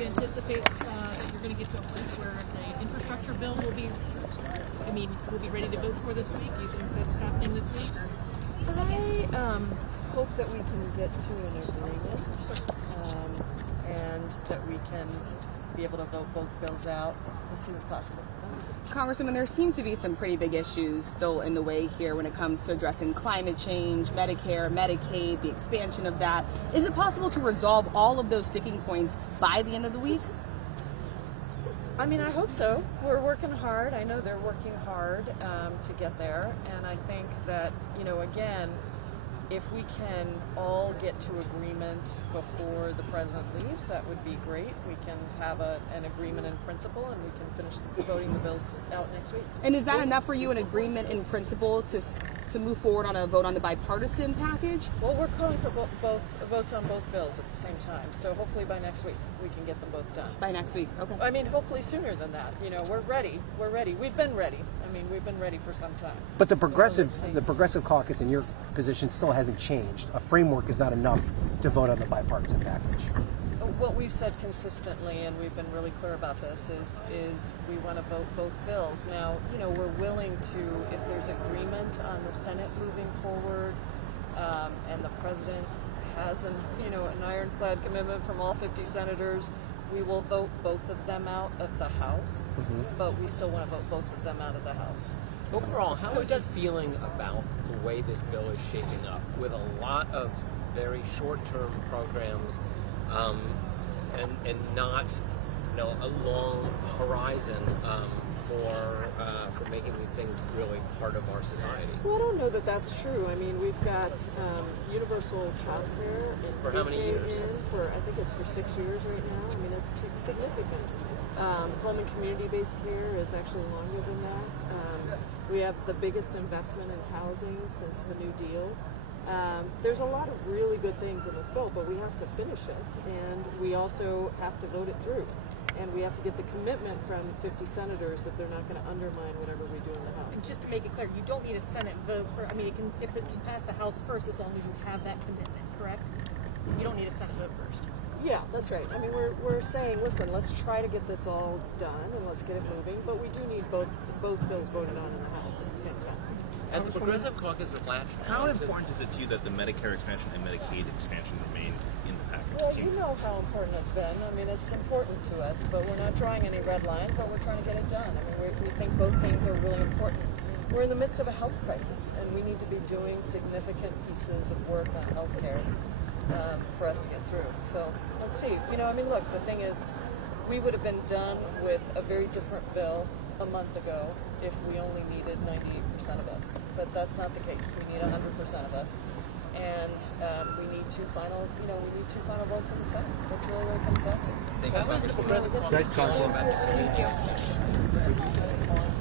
you anticipate that you're going to get to a place where the infrastructure bill will be, ready to vote for this week? Do you think that's happening this week? I hope that we can get to an agreement and that we can be able to vote both bills out as soon as possible. Congresswoman, there seems to be some pretty big issues still in the way here when it comes to addressing climate change, Medicare, Medicaid, the expansion of that. Is it possible to resolve all of those sticking points by the end of the week? I mean, I hope so. We're working hard. I know they're working hard to get there. And I think that, again, if we can all get to agreement before the president leaves, that would be great. We can have an agreement in principle, and we can finish voting the bills out next week. And is that enough for you, an agreement in principle to move forward on a vote on the bipartisan package? Well, we're calling for both votes on both bills at the same time. So hopefully by next week we can get them both done. By next week, okay. I mean, hopefully sooner than that. We're ready. We're ready. We've been ready. We've been ready for some time. But the progressive caucus in your position still hasn't changed. A framework is not enough to vote on the bipartisan package. What we've said consistently, and we've been really clear about this, is we want to vote both bills. Now, we're willing to, if there's agreement on the Senate moving forward, and the president has an ironclad commitment from all 50 senators, we will vote both of them out of the House, but we still want to vote both of them out of the House. Overall, how are you feeling about the way this bill is shaping up, with a lot of very short-term programs and not a long horizon for making these things really part of our society? Well, I don't know that that's true. We've got universal child care. For how many years? I think it's for 6 years right now. It's significant. Home and community-based care is actually longer than that. We have the biggest investment in housing since the New Deal. There's a lot of really good things in this bill, but we have to finish it, and we also have to vote it through. And we have to get the commitment from 50 senators that they're not going to undermine whatever we do in the House. And just to make it clear, you don't need a Senate vote for, if it can pass the House first, as long as you have that commitment, correct? You don't need a Senate vote first. Yeah, that's right. We're saying, listen, let's try to get this all done and let's get it moving, but we do need both bills voted on in the House at the same time. As the Progressive Caucus are latched how important is it to you that the Medicare expansion and Medicaid expansion remain in the package? Well, you know how important it's been. It's important to us, but we're not drawing any red lines, but we're trying to get it done. We think both things are really important. We're in the midst of a health crisis, and we need to be doing significant pieces of work on health care for us to get through. So let's see. Look, the thing is, we would have been done with a very different bill a month ago if we only needed 98% of us. But that's not the case. We need 100% of us. And we need two final votes in the Senate. That's really what it comes down to. How is the Progressive Caucus feeling about this? Thank you.